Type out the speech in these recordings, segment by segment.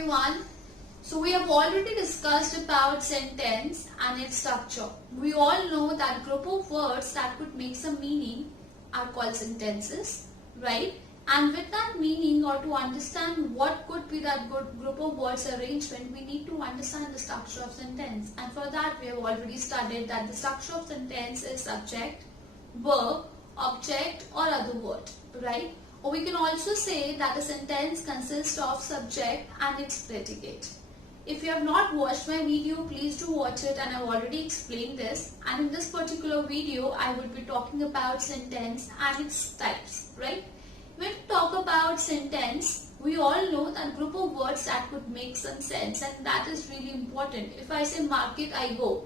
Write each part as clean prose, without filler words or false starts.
everyone. So we have already discussed about sentence and its structure. We all know that group of words that could make some meaning are called sentences, right? And with that meaning, or to understand what could be that group of words arrangement, we need to understand the structure of sentence. And for that, we have already studied that the structure of sentence is subject, verb, object or other word, right? Or we can also say that a sentence consists of subject and its predicate. If you have not watched my video, please do watch it, and I've already explained this. And in this particular video, I would be talking about sentence and its types, right? When we talk about sentence, we all know that group of words that could make some sense, and that is really important. If I say market, I go,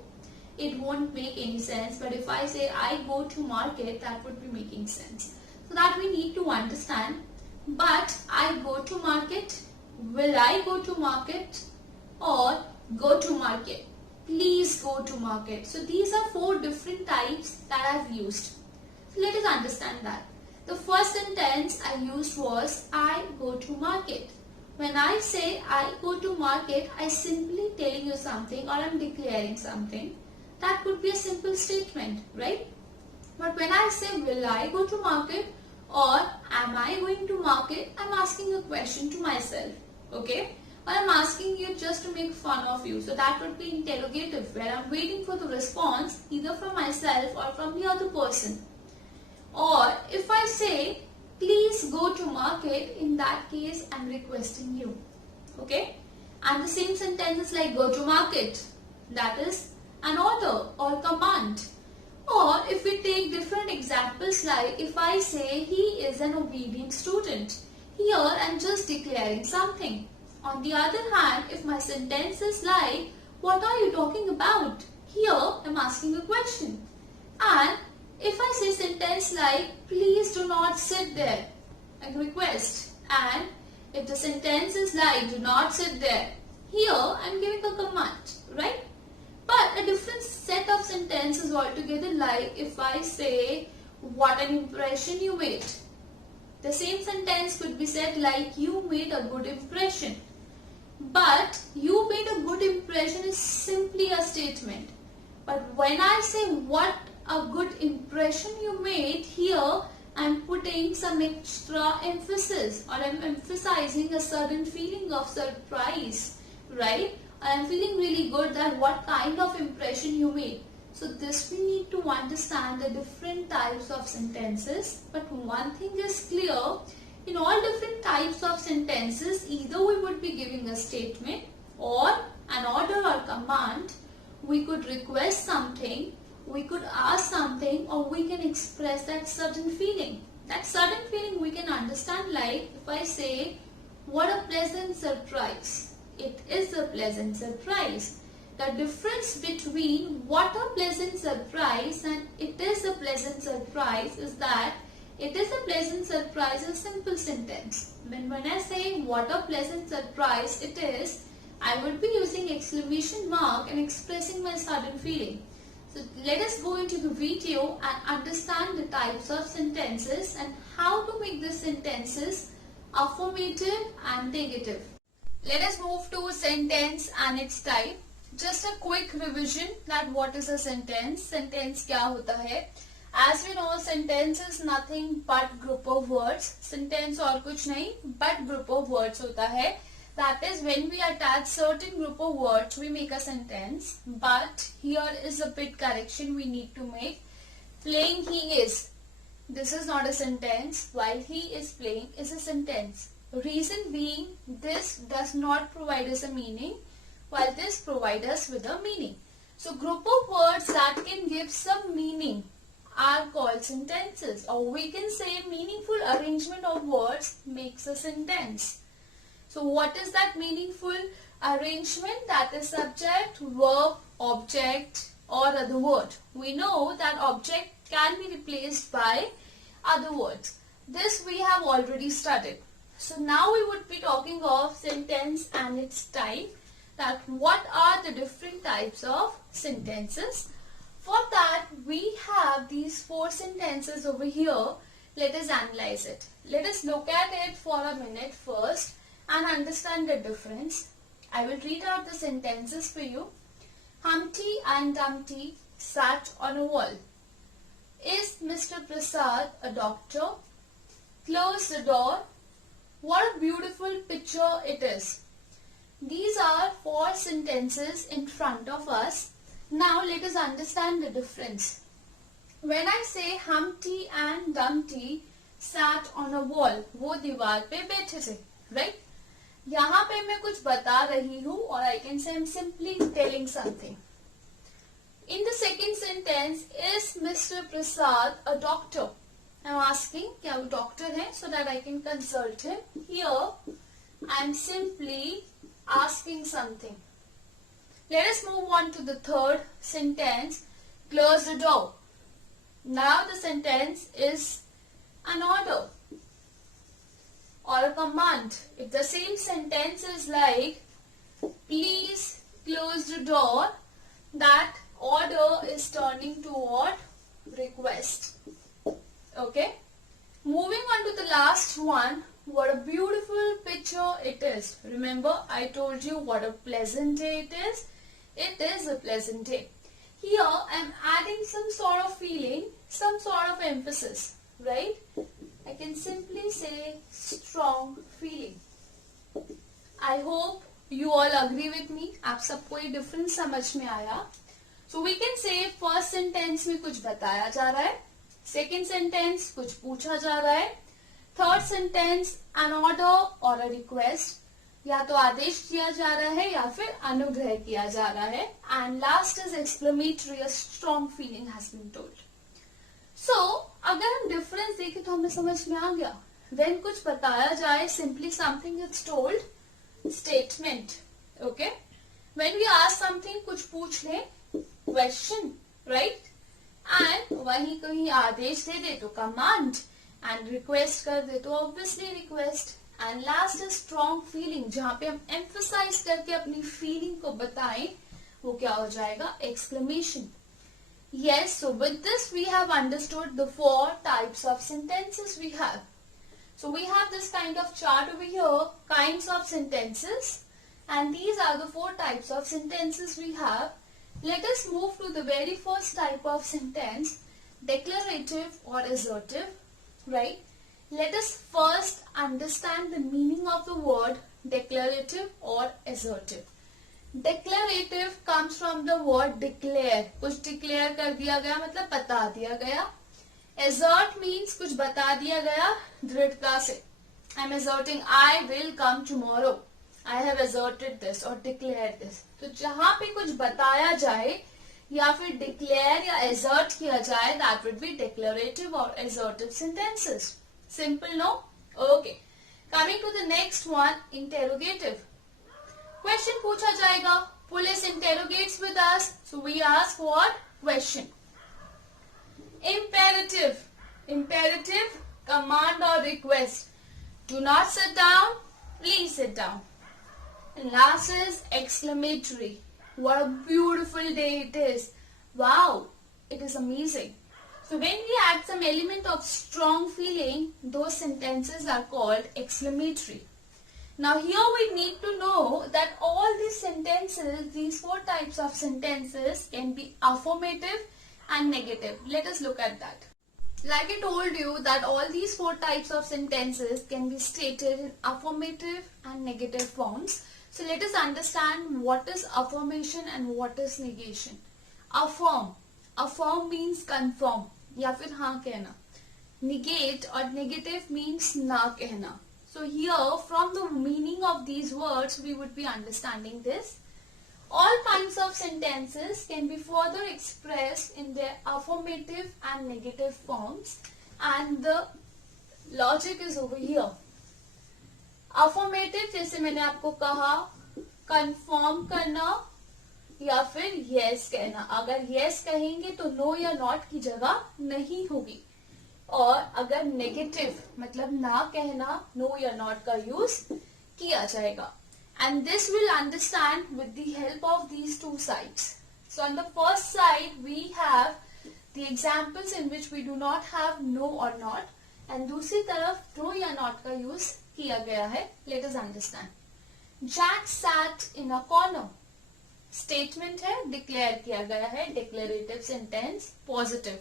it won't make any sense. But if I say I go to market, that would be making sense. So that we need to understand. But I go to market, will I go to market, or go to market, please go to market. So these are four different types that I've used. So let us understand that. The first sentence I used was I go to market. When I say I go to market, I simply telling you something, or I'm declaring something. That could be a simple statement, right? But when I say will I go to market or am I going to market, I'm asking a question to myself, okay? Or I'm asking you just to make fun of you. So that would be interrogative, where I'm waiting for the response either from myself or from the other person. Or if I say please go to market, in that case I'm requesting you, okay? And the same sentence is like go to market, that is an order or command. Or if we take different examples, like if I say he is an obedient student, here I'm just declaring something. On the other hand, if my sentence is like what are you talking about, here I'm asking a question. And if I say sentence like please do not sit there, a request. And if the sentence is like do not sit there, here I'm giving a command, right? But a different set of sentences altogether, like if I say what an impression you made. The same sentence could be said like you made a good impression. But you made a good impression is simply a statement. But when I say what a good impression you made, here I'm putting some extra emphasis, or I'm emphasizing a certain feeling of surprise, right? I'm feeling really good that what kind of impression you made. So this we need to understand the different types of sentences. But one thing is clear, in all different types of sentences, either we would be giving a statement or an order or command, we could request something, we could ask something, or we can express that certain feeling. That certain feeling we can understand, like if I say what a pleasant surprise. It is a pleasant surprise. The difference between what a pleasant surprise and it is a pleasant surprise is that it is a pleasant surprise is a simple sentence. When I say what a pleasant surprise it is, I would be using exclamation mark and expressing my sudden feeling. So let us go into the video and understand the types of sentences and how to make the sentences affirmative and negative. Let us move to sentence and its type. Just a quick revision that what is a sentence. Sentence क्या होता है? As we know, sentence is nothing but group of words. Sentence और कुछ नहीं but group of words होता है. That is, when we attach certain group of words, we make a sentence. But here is a bit correction we need to make. Playing he is. This is not a sentence. While he is playing is a sentence. Reason being, this does not provide us a meaning, while this provides us with a meaning. So group of words that can give some meaning are called sentences, or we can say meaningful arrangement of words makes a sentence. So what is that meaningful arrangement? That is subject, verb, object or other word. We know that object can be replaced by other words. This we have already studied. So now we would be talking of sentence and its type, that what are the different types of sentences. For that we have these four sentences over here. Let us analyze it. Let us look at it for a minute first. and understand the difference. I will read out the sentences for you. Humpty and Dumpty sat on a wall. Is Mr. Prasad a doctor? Close the door. What a beautiful picture it is. These are 4 sentences in front of us. Now let us understand the difference. When I say Humpty and Dumpty sat on a wall, वो दीवार पे बैठे थे, right? यहाँ पे मैं कुछ बता रही हूँ और I can say I'm simply telling something. In the second sentence, is Mr. Prasad a doctor? I'm asking, क्या वो डॉक्टर है, so that I can consult him. Here, I'm simply asking something. Let us move on to the third sentence. Close the door. Now the sentence is an order or a command. If the same sentence is like, please close the door, that order is turning to what? Request. Okay. Moving on to the last one. What a beautiful picture it is. Remember, I told you what a pleasant day it is. It is a pleasant day. Here, I am adding some sort of feeling, some sort of emphasis, right? I can simply say strong feeling. I hope you all agree with me. आप सबको ये difference समझ में आया? So we can say first sentence में कुछ बताया जा रहा है, second sentence कुछ पूछा जा रहा है, third sentence an order or a request, या तो आदेश दिया जा रहा है या फिर अनुग्रह किया जा रहा है, and last is exclamatory, a strong feeling has been told. So अगर हम डिफरेंस देखें तो हमें समझ में आ गया. When कुछ बताया जाए, simply something is told, statement. Okay. When we ask something, कुछ पूछ ले, question, right? And वहीं कहीं आदेश दे दे तो command, and request कर दे तो obviously request. And last is strong feeling, जहाँ पे हम emphasize करके अपनी feeling को बताएं, वो क्या हो जाएगा? Exclamation. Yes, so with this we have understood the 4 types of sentences we have. So we have this kind of chart over here, kinds of sentences, and these are the 4 types of sentences we have. Let us move to the very first type of sentence, declarative or assertive, right? Let us first understand the meaning of the word declarative or assertive. Declarative comes from the word declare. कुछ declare कर दिया गया मतलब बता दिया गया. Assert means कुछ बता दिया गया दृढ़ता से. I'm asserting I will come tomorrow. I have asserted this or declared this. तो जहाँ पे कुछ बताया जाए या फिर declare या assert किया जाए, that would be declarative or assertive sentences. Simple, no? Okay. Coming to the next one, interrogative. Question पूछा जाएगा. Police interrogates with us. So we ask what? Question. Imperative. Imperative, command or request. Do not sit down. Please sit down. And last is exclamatory. What a beautiful day it is. Wow, it is amazing. So when we add some element of strong feeling, those sentences are called exclamatory. Now here we need to know that all these sentences, these 4 types of sentences can be affirmative and negative. Let us look at that. Like I told you that all these 4 types of sentences can be stated in affirmative and negative forms. So let us understand what is affirmation and what is negation. Affirm. Affirm means confirm या फिर हाँ कहना. Negate or negative means ना कहना. So here from the meaning of these words we would be understanding this. All kinds of sentences can be further expressed in their affirmative and negative forms, and the logic is over here. Affirmative जैसे मैंने आपको कहा confirm करना या फिर yes कहना. अगर yes कहेंगे तो no या not की जगह नहीं होगी. और अगर negative मतलब ना कहना, no या not का use किया जाएगा. And this we'll understand with the help of these 2 sides. So on the first side we have the examples in which we do not have no or not, and दूसरी तरफ no या not का use किया गया है. Let us understand. Jack sat in a corner. Statement है, declare किया गया है, declarative sentence, positive.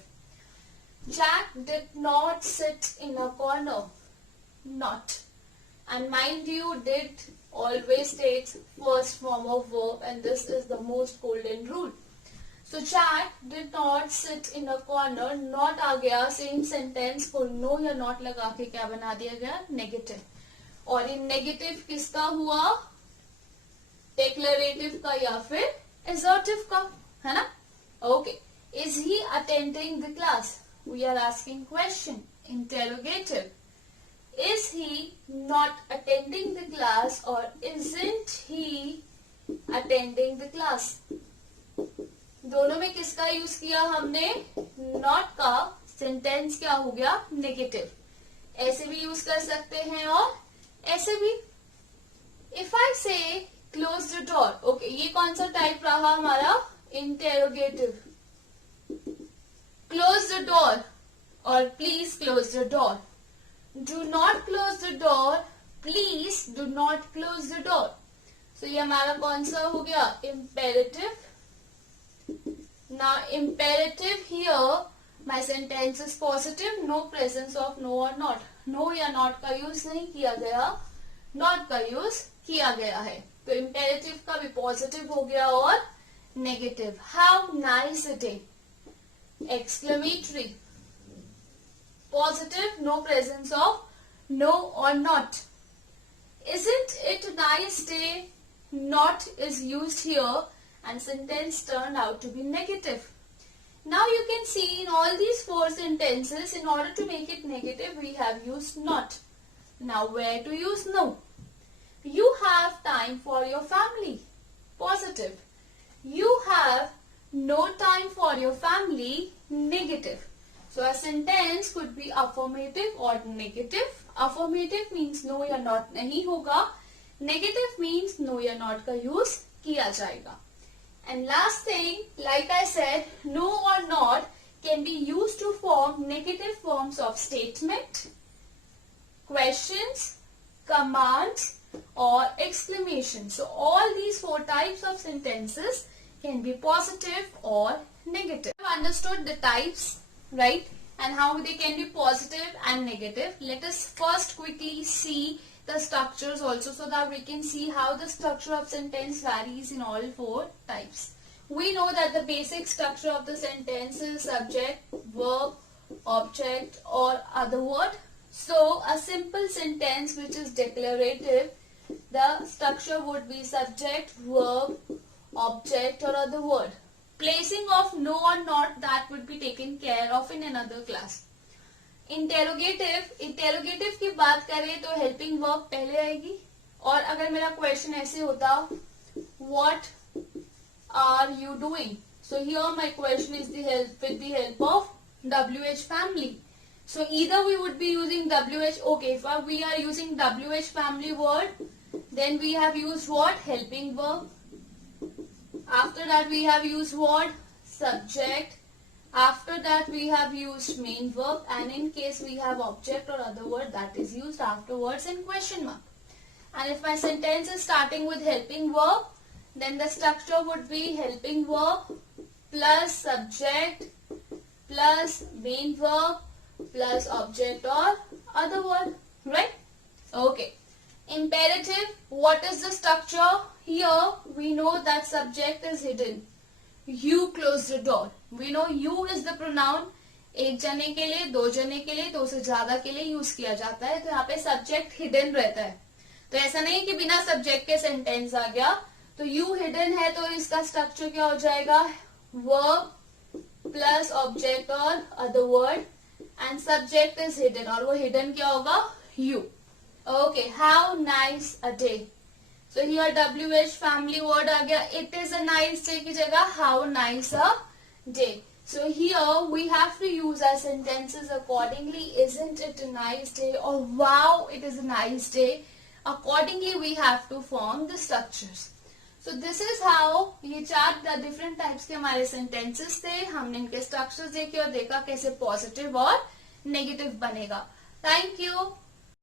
Jack did not sit in a corner. Not. And mind you, did always takes first form of verb, and this is the most golden rule. So Jack did not sit in a corner. Not आ गया, same sentence को no या not लगा के क्या बना दिया गया, negative. और इन नेगेटिव किसका हुआ, डिक्लेरेटिव का या फिर assertive का, है ना. Okay. Is he attending the class? We are asking question, interrogative. Is he not attending the class or isn't he attending the class? दोनों में किसका यूज किया हमने, नॉट का. सेंटेंस क्या हो गया, नेगेटिव. ऐसे भी यूज कर सकते हैं और ऐसे भी. इफ आई से क्लोज द डोर, ओके, ये कौन सा टाइप रहा हमारा, इंटेरोगेटिव. क्लोज द डोर और please close the door. Do not close the door. Please do not close the door. So ये हमारा कौन सा हो गया, imperative. Now imperative here, my sentence is positive. No presence of no or not. No या not का use नहीं किया गया, not का यूज किया गया है. तो imperative का भी positive हो गया और negative. How nice a day. Exclamatory. Positive, no presence of no or not. Isn't it a nice day? Not is used here and sentence turned out to be negative. Now you can see in all these four sentences, in order to make it negative, we have used not. Now where to use no? You have time for your family. Positive. You have no time for your family. Negative. So a sentence could be affirmative or negative. Affirmative means no या not नहीं होगा. Negative means no या not का use किया जाएगा. And last thing, like I said, no or not can be used to form negative forms of statement, questions, commands or exclamation. So all these four types of sentences can be positive or negative. You have understood the types, right, and how they can be positive and negative. Let us first quickly see the structures also, so that we can see how the structure of sentence varies in all four types. We know that the basic structure of the sentence is subject, verb, object or other word. So a simple sentence which is declarative, the structure would be subject, verb, object or other word. Placing of no or not, that would be taken care of in another class. Interrogative की बात करें तो helping verb पहले आएगी. और अगर मेरा question ऐसे होता, what are you doing, so here my question is with the help of WH family. So either we would be using WH, okay, if we are using WH family word, then we have used what, helping verb. After that we have used what, subject. After that we have used main verb, and in case we have object or other word, that is used afterwards in question mark. And if my sentence is starting with helping verb, then the structure would be helping verb plus subject plus main verb plus object or other word, right? Okay. Imperative, what is the structure? Here we know that subject is hidden. You close the door. We know you is the pronoun. एक जने के लिए, दो जने के लिए, दो से ज्यादा के लिए यूज किया जाता है. तो यहाँ पे सब्जेक्ट हिडन रहता है. तो ऐसा नहीं कि बिना सब्जेक्ट के सेंटेंस आ गया. तो यू हिडन है तो इसका स्ट्रक्चर क्या हो जाएगा, वर्ब प्लस ऑब्जेक्ट और other word, and subject is hidden, और वो हिडन क्या होगा, you. Okay, how nice a day. So here WH family word आ गया. It is a nice day की जगह how nice a day. So here we have to use our sentences accordingly. Isn't it a nice day? Or wow, it is a nice day. Accordingly we have to form the structures. So this is how ये चार different types के हमारे sentences थे. हमने इनके structures देखे और देखा कैसे positive और negative बनेगा. Thank you.